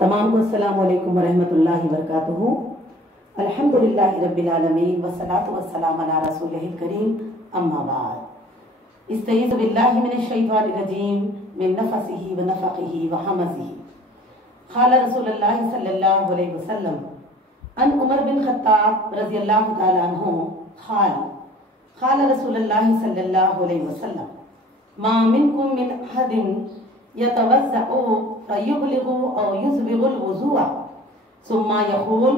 तमाम को अस्सलाम वालेकुम वरहमतुल्लाहि वबरकातुहू। अल्हम्दुलिल्लाहि रब्बिल आलमीन वस्सलातु वस्सलामु अला रसूलिहिल करीम, अम्मा बाद। इस्तईज़ु बिल्लाहि मिनश शैतानिर रजीम मिन नफ़सिही व नफ़ख़िही व हमज़िही। क़ाल रसूलुल्लाहि सल्लल्लाहु अलैहि वसल्लम अन उमर बिन ख़त्ताब रज़ियल्लाहु तआला अन्हु क़ाल रसूलुल्लाहि सल्लल्लाहु अलैहि वसल्लम मा मिनकुम मिन अहदिन यतवज़्ज़अु फयुबलिगु औ युस्बिगुल वुज़ूअ सुम्मा यक़ूल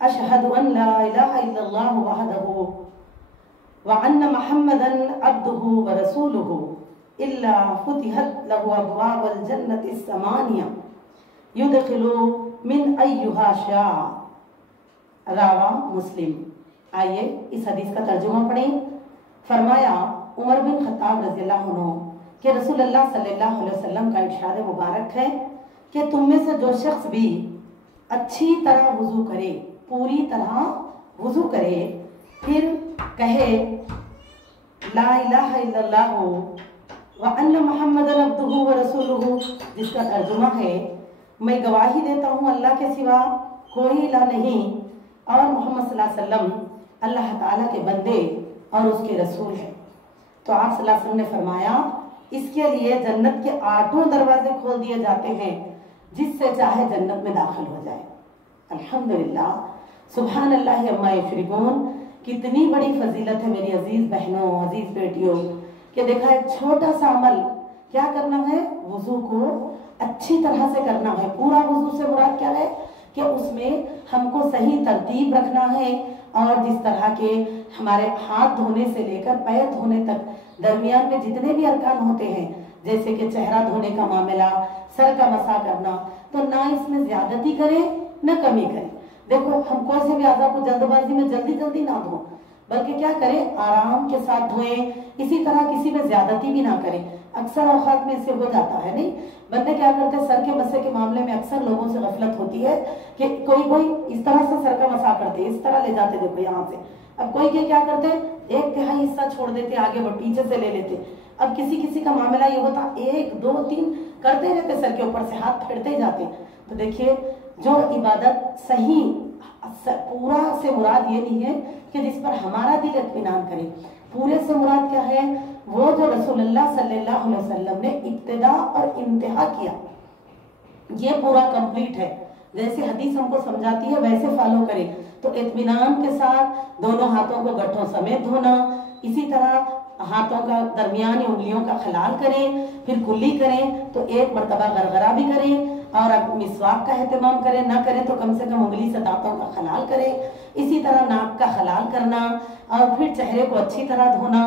अशहदु अन ला इलाहा इल्लल्लाह वहदहु व अन्न मुहम्मदन अब्दुहु व रसूलुहु इल्ला फुतिहत लहु अब्वाबुल जन्नति समानिया युदखिलु मिन अय्युहा शाअ। रावा मुस्लिम। आइए इस हदीस का तर्जुमा पढ़ें। फरमाया उमर बिन खत्ताब रज़ियल्लाहु अन्हु कि रसूलुल्लाह सल्लल्लाहु अलैहि वसल्लम का इरशाद मुबारक है कि तुम में से जो शख्स भी अच्छी तरह वुजू करे, पूरी तरह वुजू करे, फिर कहे ला इलाहा इल्लल्लाह व अन्न मुहम्मदन अब्दुहु व रसूलुहु, जिसका तर्जुमा है मैं गवाही देता हूँ अल्लाह के सिवा कोई इलाह नहीं और मोहम्मद सल्लल्लाहु अलैहि वसल्लम अल्लाह ताला के बंदे और उसके रसूल हैं। तो आप सल्लल्लाहु अलैहि वसल्लम ने फरमाया इसके लिए जन्नत के 8 दरवाजे खोल दिए जाते हैं, जिससे चाहे जन्नत में दाखिल हो जाए। अल्हम्दुलिल्लाह, सुभान अल्लाह अम्मा युशरिकून। कितनी बड़ी फजीलत है मेरी अजीज बहनों, अजीज बेटियों, कि देखा एक छोटा सा अमल क्या करना है, वुजू को अच्छी तरह से करना है। पूरा वुजू से मुराद क्या है कि उसमें हमको सही तरतीब रखना है और जिस तरह के हमारे हाथ धोने से लेकर पैर धोने तक दरमियान में जितने भी अरकान होते हैं, जैसे कि चेहरा धोने का मामला, सर का मसा करना, तो ना इसमें ज्यादती करें न कमी करें। देखो हम कोई से भी आज़ा को जल्दबाजी में जल्दी जल्दी ना धो, बल्कि क्या करें, आराम के साथ धोएं। इसी तरह किसी में ज्यादती भी ना करें। अक्सर औकात में इससे हो जाता है, नहीं बंदे क्या करते हैं, सर के मसे के मामले में अक्सर लोगों से गफलत होती है कि कोई इस तरह से सर का मसा करते, इस तरह ले जाते, देखो यहाँ से। अब कोई के क्या करते, 1/3 हिस्सा छोड़ देते, आगे वो पीछे से ले लेते। अब किसी का मामला ये होता 1 2 3 करते रहते, सर के ऊपर से हाथ फेरते ही जाते। तो देखिए जो इबादत सही पूरा से मुराद ये नहीं है कि जिस पर हमारा दिल इत्मीनान करे। पूरे से मुराद क्या है, वो जो रसूलुल्लाह सल्लल्लाहु अलैहि वसल्लम ने इब्तिदा और इंतहा किया, ये पूरा कंप्लीट है। जैसे हदीस हमको समझाती है वैसे फॉलो करें। तो इत्मीनान के साथ दोनों हाथों को गठों समेत धोना, इसी तरह हाथों का दरमियानी उंगलियों का खलाल करें, फिर कुल्ली करें तो 1 मरतबा गरगरा भी करें, और अब मिसवाक का एहतमाम करें, ना करें तो कम से कम उंगली से दांतों का खलाल करें। इसी तरह नाक का खलाल करना और फिर चेहरे को अच्छी तरह धोना,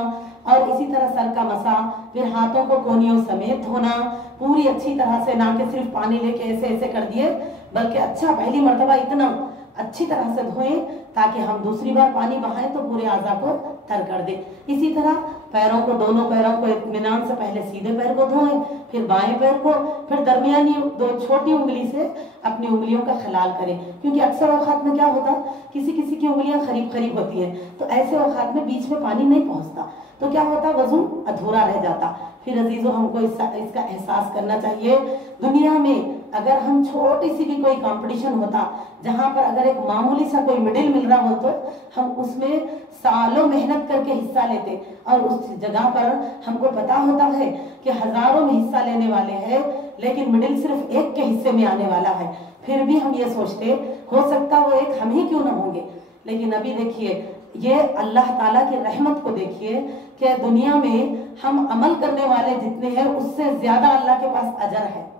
और इसी तरह सर का मसा, फिर हाथों को कोनियों समेत धोना पूरी अच्छी तरह से, ना कि सिर्फ पानी लेके ऐसे ऐसे कर दिए, बल्कि अच्छा पहली मरतबा इतना अच्छी तरह से धोएं ताकि हम दूसरी बार पानी बहाएं तो पूरे आज़ा को तर कर दे। इसी तरह पैरों को, दोनों पैरों को इत्मीनान से पहले सीधे पैर को धोएं, फिर बाएं पैर को, फिर दरमियानी 2 छोटी उंगली से अपनी उंगलियों का खलाल करें। क्योंकि अक्सर औकात में क्या होता, किसी की उंगलियां करीब होती हैं, तो ऐसे औकात में बीच में पानी नहीं पहुंचता, तो क्या होता, वजू अधूरा रह जाता। फिर अजीजों हमको इसका एहसास करना चाहिए। दुनिया में अगर हम छोटी सी भी कोई कंपटीशन होता, जहां पर अगर एक मामूली सा कोई मेडल मिल रहा हो, तो हम उसमें सालों मेहनत करके हिस्सा लेते, और उस जगह पर हमको पता होता है कि हजारों में हिस्सा लेने वाले हैं, लेकिन मेडल सिर्फ एक के हिस्से में आने वाला है। फिर भी हम ये सोचते हो सकता वो एक हम ही क्यों ना होंगे। लेकिन अभी देखिए, ये अल्लाह ताला की रहमत को देखिए कि दुनिया में हम अमल करने वाले जितने हैं उससे ज्यादा अल्लाह के पास अजर है।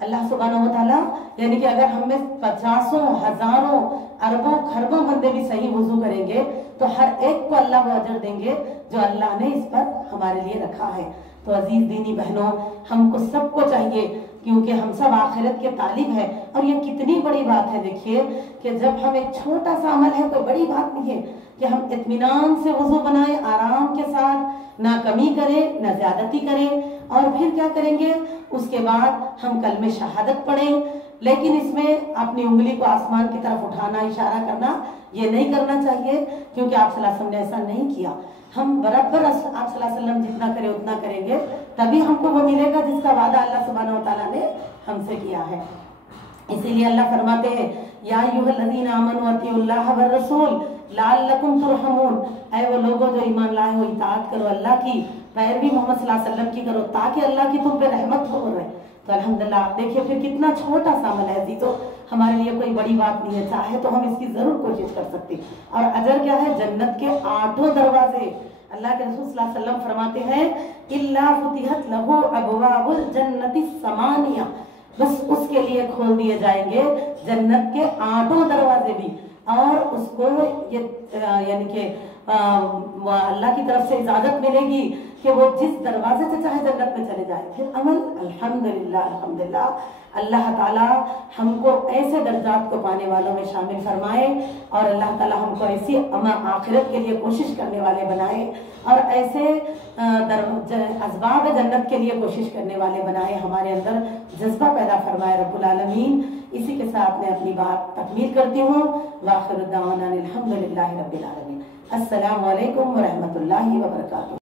अल्लाह सुब्हानहू व तआला, यानी कि अगर हम में 50 हजारों अरबों खरबों बंदे भी सही वुजू करेंगे तो हर एक को अल्लाह वो अजर देंगे जो अल्लाह ने इस पर हमारे लिए रखा है। तो अजीज दीनी बहनों, हमको सबको चाहिए, क्योंकि हम सब आखिरत के तालिब है। और ये कितनी बड़ी बात है, देखिए कि जब हम एक छोटा सा अमल है, कोई बड़ी बात नहीं है कि हम इत्मीनान से वुजू बनाए, आराम के साथ, ना कमी करें ना ज्यादती करें, और फिर क्या करेंगे, उसके बाद हम कलमे शहादत पढ़ें। लेकिन इसमें अपनी उंगली को आसमान की तरफ उठाना, इशारा करना, ये नहीं करना चाहिए, क्योंकि आप सल्लल्लाहु अलैहि वसल्लम ने ऐसा नहीं किया। हम बराबर आप सल्लल्लाहु अलैहि वसल्लम जितना करें उतना करेंगे, तभी हमको वो मिलेगा जिसका वादा अल्लाह सुब्हानहू व तआला ने हमसे किया है। इसीलिए अल्लाह फरमाते हैं या अय्युहल्लज़ीना आमनू अतिउल्लाह व रसूल लअल्लकुम तुरहमून, ऐ वो लोगों जो ईमान लाए हो इताअत करो अल्लाह की, पैरवी मोहम्मद सल्लल्लाहु अलैहि वसल्लम की करो ताकि अल्लाह की तुम पे रहमत हो रहे। तो अल्हम्दुलिल्लाह देखिए फिर कितना छोटा सा अमल है तो हमारे लिए कोई बड़ी बात नहीं है, चाहे तो हम इसकी जरूर कोशिश कर सकते। और अजर क्या है, जन्नत के 8 दरवाजे अल्लाह के रसूल सल्लल्लाहु अलैहि वसल्लम फरमाते हैं इल्ला फुतिहत लहु अबवाबुल जन्नति समानिया, बस उसके लिए खोल दिए जाएंगे जन्नत के 8 दरवाजे भी। और उसको ये यानी कि अल्लाह की तरफ से इजाजत मिलेगी कि वो जिस दरवाजे से चाहे जन्नत में चले जाए। फिर अमल अल्हम्दुलिल्लाह अल्हम्दुलिल्लाह अल्लाह ताला हमको ऐसे दर्जात को पाने वालों में शामिल फरमाए और अल्लाह ताला हमको ऐसी आखिरत के लिए कोशिश करने वाले बनाए और ऐसे असबाब जन्नत के लिए कोशिश करने वाले बनाए, हमारे अंदर जज्बा पैदा फरमाए रब्बुल आलमीन। इसी के साथ मैं अपनी बात तकमील करती हूँ। वाखिर दावाना अल्हम्दुलिल्लाहि रब्बिल आलमीन। अस्सलामु अलैकुम व रहमतुल्लाहि व बरकातुहू।